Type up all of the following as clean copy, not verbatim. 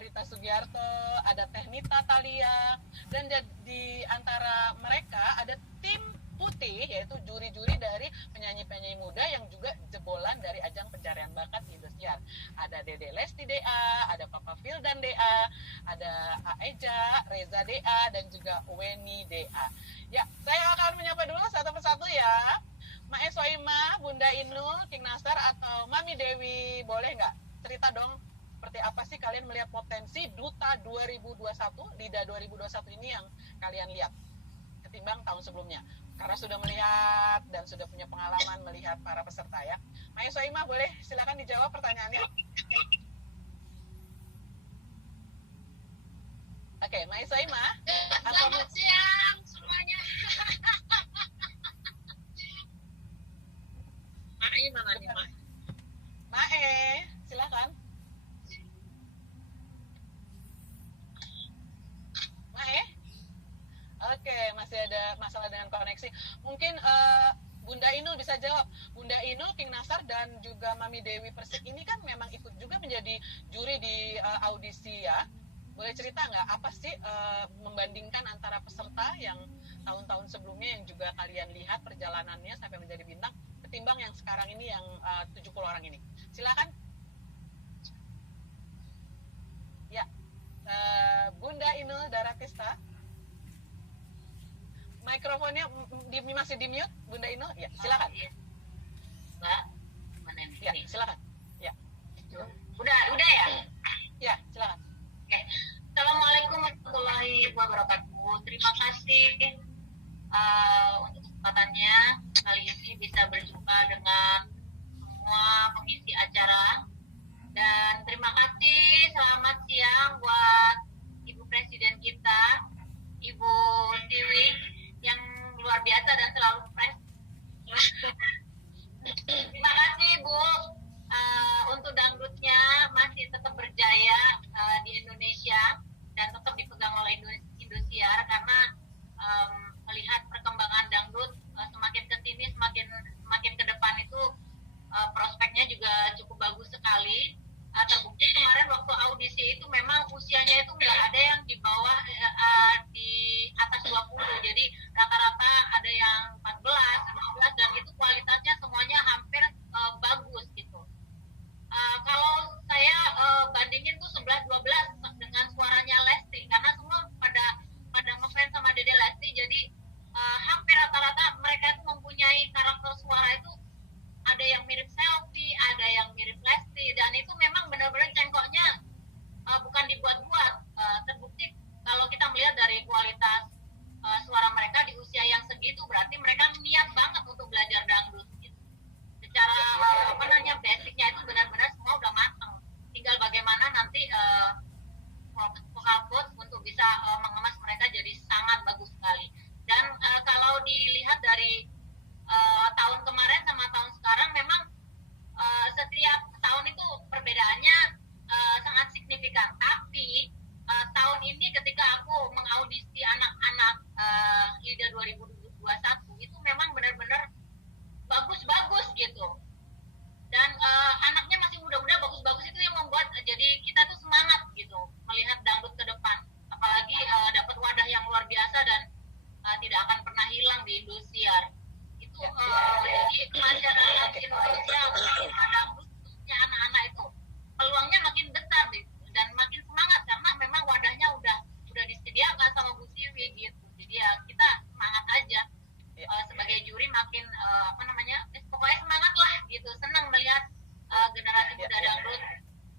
Rita Sugiarto, ada Teh Nita Talia, dan di antara mereka ada tim putih, yaitu juri-juri dari penyanyi-penyanyi muda yang juga jebolan dari ajang pencarian bakat di Indosiar. Ada Dede Lesti DA, ada Papa Fildan DA, ada Aeja, Reza DA, dan juga Weni DA. Ya, saya akan menyapa dulu satu persatu ya. Mae Soima, Bunda Inul, King Nasar, atau Mami Dewi, boleh nggak cerita dong seperti apa sih kalian melihat potensi Duta 2021, Lida 2021 ini yang kalian lihat ketimbang tahun sebelumnya? Karena sudah melihat dan sudah punya pengalaman melihat para peserta ya. Mae Soima, boleh silakan dijawab pertanyaannya. Oke, Mae Soima. Selamat siang semuanya. Mae mana nih, Mae? Mae, silakan. Mae? Oke, masih ada masalah dengan koneksi. Mungkin Bunda Inul bisa jawab. Bunda Inul, King Nasar, dan juga Mami Dewi Persik ini kan memang ikut juga menjadi juri di audisi ya. Boleh cerita nggak apa sih membandingkan antara peserta yang tahun-tahun sebelumnya yang juga kalian lihat perjalanannya sampai menjadi bintang ketimbang yang sekarang ini yang 70 orang ini. Silakan. Ya, Bunda Inul Daratista. Mikrofonnya masih di mute, Bunda Inul. Ya, silakan. Iya. Mbak, mana nih? Ya, silakan. Ya. Udah ya? Ya, silakan. Oke. Assalamualaikum warahmatullahi wabarakatuh. Terima kasih untuk kesempatannya kali ini bisa berjumpa dengan semua pengisi acara. Dan terima kasih, selamat siang buat Ibu Presiden kita, Ibu Tiwi, yang luar biasa dan selalu fresh. Terima kasih Bu, untuk dangdutnya masih tetap berjaya di Indonesia dan tetap dipegang oleh Indosiar karena melihat perkembangan dangdut semakin kesini semakin ke depan itu prospeknya juga cukup bagus sekali. Terbukti kemarin waktu audisi itu memang usianya itu nggak ada yang di bawah di atas 20, jadi rata-rata ada yang 14, 15 dan itu kualitasnya semuanya hampir bagus gitu. Kalau saya bandingin tuh 11-12 dengan suaranya Lesti karena semua pada ngefans sama Dede Lesti, jadi hampir rata-rata mereka itu mempunyai karakter suara itu ada yang mirip Selfie, ada yang mirip Lesti, dan itu memang benar-benar cengkoknya bukan dibuat-buat. Terbukti kalau kita melihat dari kualitas suara mereka di usia yang segitu, berarti mereka niat banget untuk belajar dangdut. Gitu. Secara basicnya itu benar-benar semua udah matang. Tinggal bagaimana nanti vocal coach untuk bisa mengemas mereka jadi sangat bagus sekali. Dan kalau dilihat dari tahun kemarin sama tahun sekarang memang setiap tahun itu perbedaannya sangat signifikan. Tapi tahun ini ketika aku mengaudisi anak-anak Lida 2021 itu memang benar-benar bagus-bagus gitu. Dan anaknya masih muda-muda bagus-bagus itu yang membuat jadi kita tuh semangat gitu melihat dangdut ke depan. Apalagi dapat wadah yang luar biasa dan tidak akan pernah hilang di Indosiar. Jadi masyarakat Indonesia pada khususnya anak-anak itu peluangnya makin besar dan makin semangat karena memang wadahnya udah disediakan sama Bu Siwi gitu. Jadi ya kita semangat aja sebagai juri makin pokoknya semangat lah gitu, senang melihat generasi muda dangdut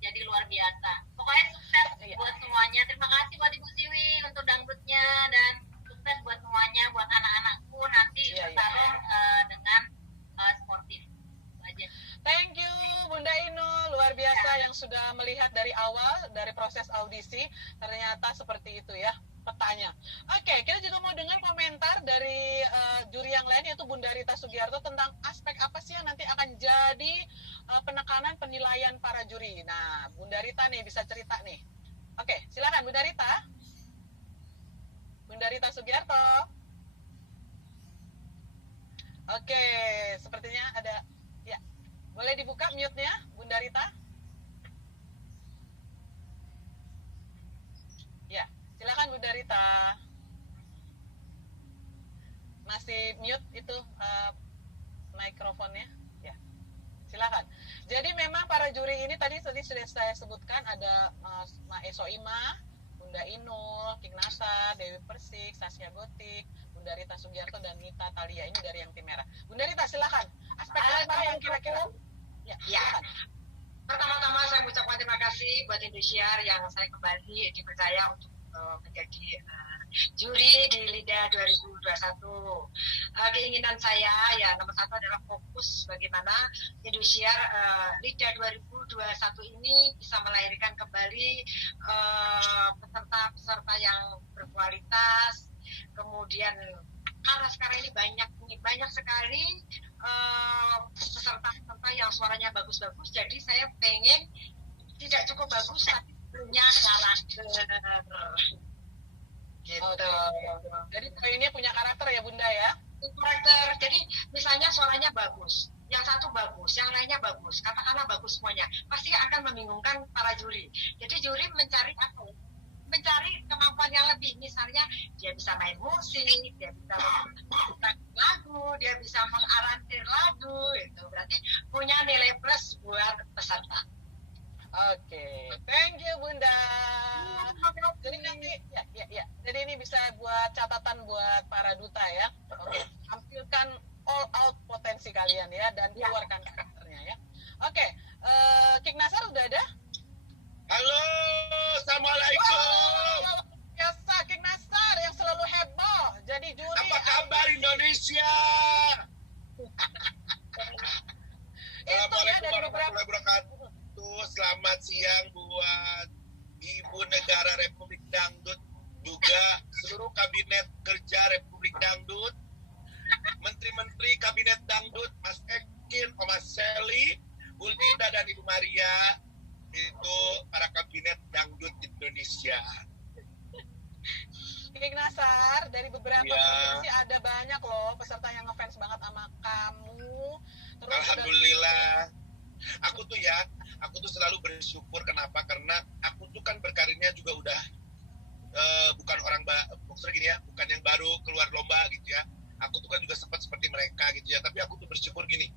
jadi luar biasa. Pokoknya sukses buat semuanya. Terima kasih buat Ibu Siwi untuk dangdutnya dan sukses buat semuanya, buat anak-anakku nanti bertarung dengan sportif. Aja. Thank you Bunda Inul, luar biasa yang sudah melihat dari awal, dari proses audisi, ternyata seperti itu ya petanya. Oke, kita juga mau dengar komentar dari juri yang lain yaitu Bunda Rita Sugiarto tentang aspek apa sih yang nanti akan jadi penekanan penilaian para juri. Nah, Bunda Rita nih bisa cerita nih. Oke, silakan Bunda Rita. Bunda Rita Sugiarto. Oke, sepertinya ada ya. Boleh dibuka mute-nya, Bunda Rita? Silakan Bunda Rita. Masih mute itu mikrofonnya. Ya, silakan. Jadi memang para juri ini tadi sudah saya sebutkan ada Mae Soimah, Bunda Inul, King Nasar, Dewi Persik, Saskia Gotik, Bunda Rita Sugiarto, dan Nita Talia. Ini dari yang tim merah. Bunda Rita, silakan. Aspek apa yang kira-kira? Ya, silakan. Pertama-tama saya mengucapkan terima kasih buat Indosiar yang saya kembali dipercaya untuk menjadi juri di LIDA 2021. Keinginan saya ya nomor satu adalah fokus bagaimana Indosiar LIDA 2021 ini bisa melahirkan kembali peserta-peserta yang berkualitas. Kemudian karena sekarang ini banyak sekali peserta-peserta yang suaranya bagus-bagus, jadi saya pengen tidak cukup bagus tapi punya karakter gitu. Jadi poinnya punya karakter ya Bunda ya? Karakter, jadi misalnya suaranya bagus, yang satu bagus, yang lainnya bagus, katakanlah bagus semuanya, pasti akan membingungkan para juri. Jadi juri mencari apa? Mencari kemampuan yang lebih, misalnya dia bisa main musik, dia bisa lagu, dia bisa mengarantir lagu, itu berarti punya nilai plus buat peserta. Oke, thank you Bunda. Jadi nanti ya. Jadi ini bisa buat catatan buat para duta ya. Oke, tampilkan all out potensi kalian ya dan keluarkan karakternya ya. Oke, King Nasar udah ada? Halo, assalamualaikum. Biasa King Nasar yang selalu heboh jadi juri. Apa kabar Indonesia? Assalamualaikum warahmatullahi wabarakatuh. Selamat siang buat Ibu Negara Republik Dangdut, juga seluruh Kabinet Kerja Republik Dangdut, Menteri-Menteri Kabinet Dangdut, Mas Ekin, Mas Seli, Bu Linda dan Ibu Maria. Itu para kabinet dangdut Indonesia. King Nasar, dari beberapa provinsi ada banyak loh peserta yang ngefans banget sama kamu. Terus alhamdulillah. Aku tuh selalu bersyukur. Kenapa? Karena aku tuh kan berkarirnya juga udah bukan orang maksudnya gini ya, bukan yang baru keluar lomba gitu ya. Aku tuh kan juga sempat seperti mereka gitu ya. Tapi aku tuh bersyukur gini.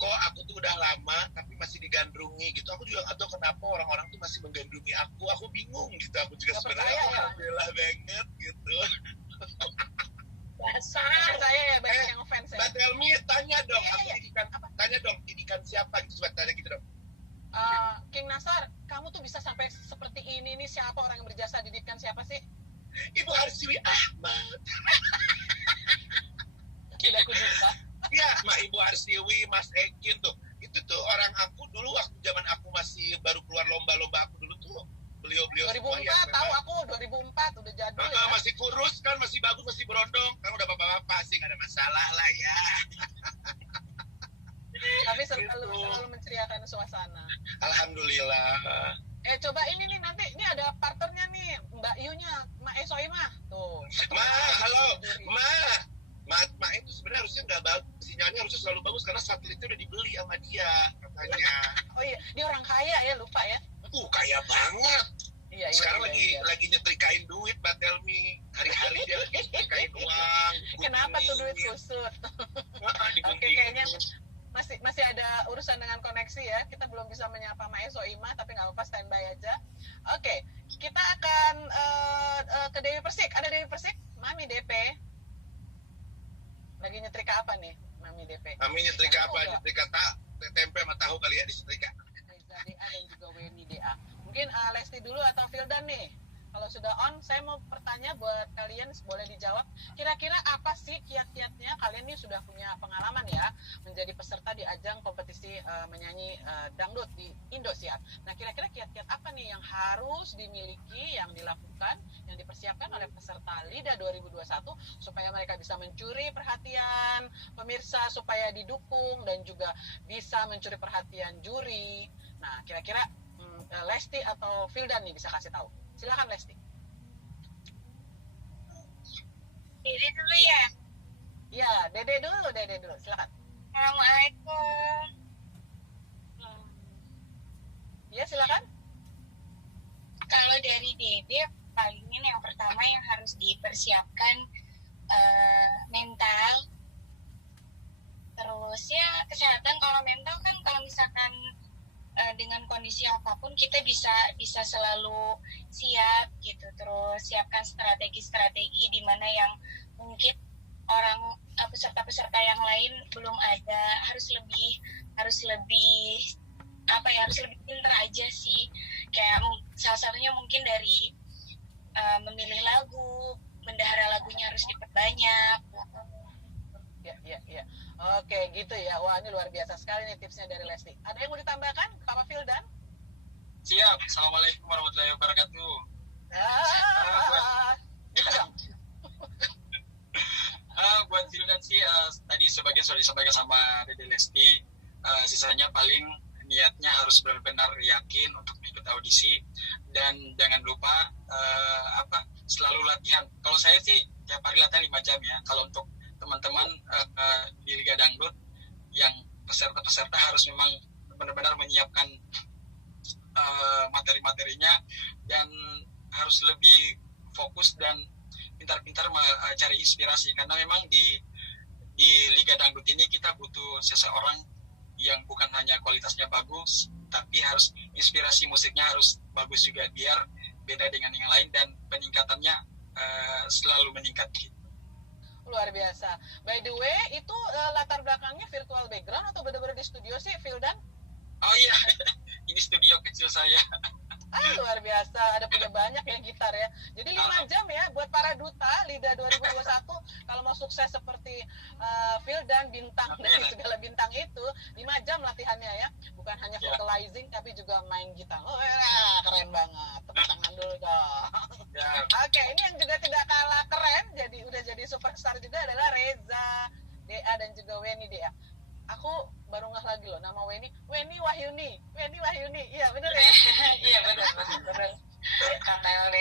Kok aku tuh udah lama tapi masih digandrungi gitu. Aku juga nggak tahu kenapa orang-orang tuh masih menggandrungi aku. Aku bingung gitu. Aku juga sebenarnya alhamdulillah banget gitu. Saya ya banyak yang ngefans ya. Mbak Telmi tanya dong, tanya dong didikan siapa gitu, coba tanya gitu dong. King Nasar, kamu tuh bisa sampai seperti ini nih, siapa orang yang berjasa didikan siapa sih? Ibu Harsiwi Ahmad. Tidak kuduga. Iya, Ibu Harsiwi, Mas Ekin tuh. Itu tuh orang aku dulu waktu zaman aku masih baru keluar lomba-lomba aku dulu tuh. Beliau-beliau 2004 semua tahu aku 2004 udah jadul ya. Masih kurus kan, masih bagus, masih berondong. Kan udah bapak-bapak sih, gak ada masalah lah ya. Tapi selalu menceriakan suasana. Alhamdulillah. Coba ini nih nanti ini ada partnernya nih Mbak Yunya, Mae Soimah tuh. Halo, Ma itu sebenarnya harusnya nggak bagus, sinyalnya harusnya selalu bagus karena satelitnya udah dibeli sama dia katanya. Oh iya, dia orang kaya ya, lupa ya. Kaya banget. Iya, sekarang lagi nyetrikain duit, Mbak Telmi. Hari-hari dia lagi nyetrikain uang. Kenapa tuh duit kusut? Oke, kayaknya masih ada urusan dengan koneksi ya. Kita belum bisa menyapa Mae Soimah, tapi nggak apa-apa, standby aja. Oke, kita akan ke Dewi Persik. Ada Dewi Persik? Mami DP. Lagi nyetrika apa nih, Mami DP? Mami nyetrika apa? Nyetrika tempe sama tahu kali ya disetrika. Reza DA dan juga Weni DA. Mungkin Lesti dulu atau Fildan nih. Kalau sudah on, saya mau bertanya buat kalian, boleh dijawab. Kira-kira apa sih kiat-kiatnya? Kalian nih sudah punya pengalaman ya, menjadi peserta di ajang kompetisi menyanyi dangdut di Indosiar. Nah, kira-kira kiat-kiat apa nih yang harus dimiliki, yang dilakukan, yang dipersiapkan oleh peserta LIDA 2021 supaya mereka bisa mencuri perhatian pemirsa, supaya didukung dan juga bisa mencuri perhatian juri. Nah, kira-kira Lesti atau Fildan nih bisa kasih tahu. Silakan Lesti. Dede dulu ya. Ya, Dede dulu. Silakan. Assalamualaikum. Ya, silakan. Kalau dari Dede, palingin yang pertama yang harus dipersiapkan mental. Terus ya kesehatan. Kalau mental kan kalau misalkan dengan kondisi apapun kita bisa selalu siap gitu. Terus siapkan strategi-strategi di mana yang mungkin orang peserta-peserta yang lain belum ada, harus lebih pintar aja sih. Kayak salah satunya mungkin dari memilih lagu, bendahara lagunya harus diperbanyak. Ya. Oke, gitu ya. Wah, ini luar biasa sekali nih tipsnya dari Lesti. Ada yang mau ditambahkan, Papa Fildan? Siap. Assalamualaikum warahmatullahi wabarakatuh. Gitu dong. Buat Fildan sih, tadi sebagian sudah disampaikan sama Dede Lesti. Sisanya paling niatnya harus benar-benar yakin untuk ikut audisi, dan jangan lupa selalu latihan. Kalau saya sih tiap hari latihan 5 jam ya. Kalau untuk teman-teman di Liga Dangdut yang peserta-peserta harus memang benar-benar menyiapkan materi-materinya dan harus lebih fokus dan pintar-pintar mencari inspirasi, karena memang di Liga Dangdut ini kita butuh seseorang yang bukan hanya kualitasnya bagus, tapi harus inspirasi musiknya harus bagus juga, biar beda dengan yang lain dan peningkatannya selalu meningkat gitu. Luar biasa. By the way, itu latar belakangnya virtual background atau benar-benar di studio sih, Fildan? Oh iya, ini studio kecil saya. Luar biasa, ada punya banyak ya gitar ya. Jadi 5 jam ya buat para duta LIDA 2021. Kalau mau sukses seperti Fildan, bintang dari segala bintang itu, 5 jam latihannya ya. Bukan hanya vocalizing tapi juga main gitar. Keren banget. Tepuk tangan dulu dong. Oke, ini yang juga tidak kalah keren, udah jadi superstar juga adalah Reza, Dea dan juga Weni Dea. Aku baru ngeh lagi loh nama Weni Wahyuni. Iya bener ya? Iya benar. KTLD.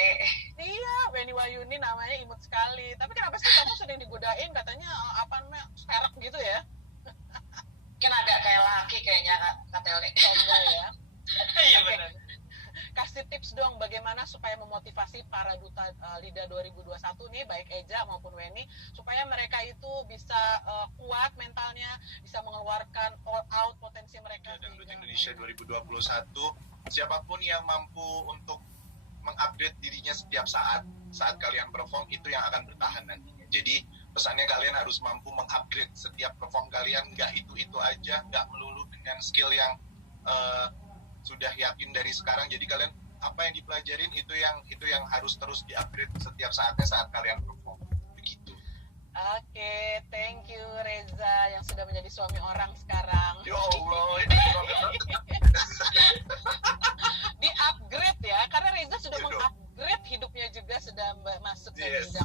Iya, Weni Wahyuni namanya imut sekali. Tapi kenapa sih kamu sering digodain katanya serak gitu ya? Kan agak kayak laki kayaknya KTLD. Enggak ya? Iya benar. Kasih tips dong bagaimana supaya memotivasi para duta LIDA 2021 nih, baik Eja maupun Weni, supaya mereka itu bisa kuat mentalnya, bisa mengeluarkan all out potensi mereka. Dangdut Indonesia 2021, siapapun yang mampu untuk mengupdate dirinya setiap saat kalian perform, itu yang akan bertahan nantinya. Jadi pesannya kalian harus mampu mengupgrade setiap perform kalian, nggak itu aja, nggak melulu dengan skill yang sudah yakin dari sekarang. Jadi kalian apa yang dipelajarin itu yang harus terus di-upgrade setiap saatnya saat kalian perform. Begitu. Oke, thank you Reza yang sudah menjadi suami orang sekarang. Ya Allah, ini di-upgrade ya, karena Reza sudah meng-upgrade hidupnya juga, sudah masuk ke jenjang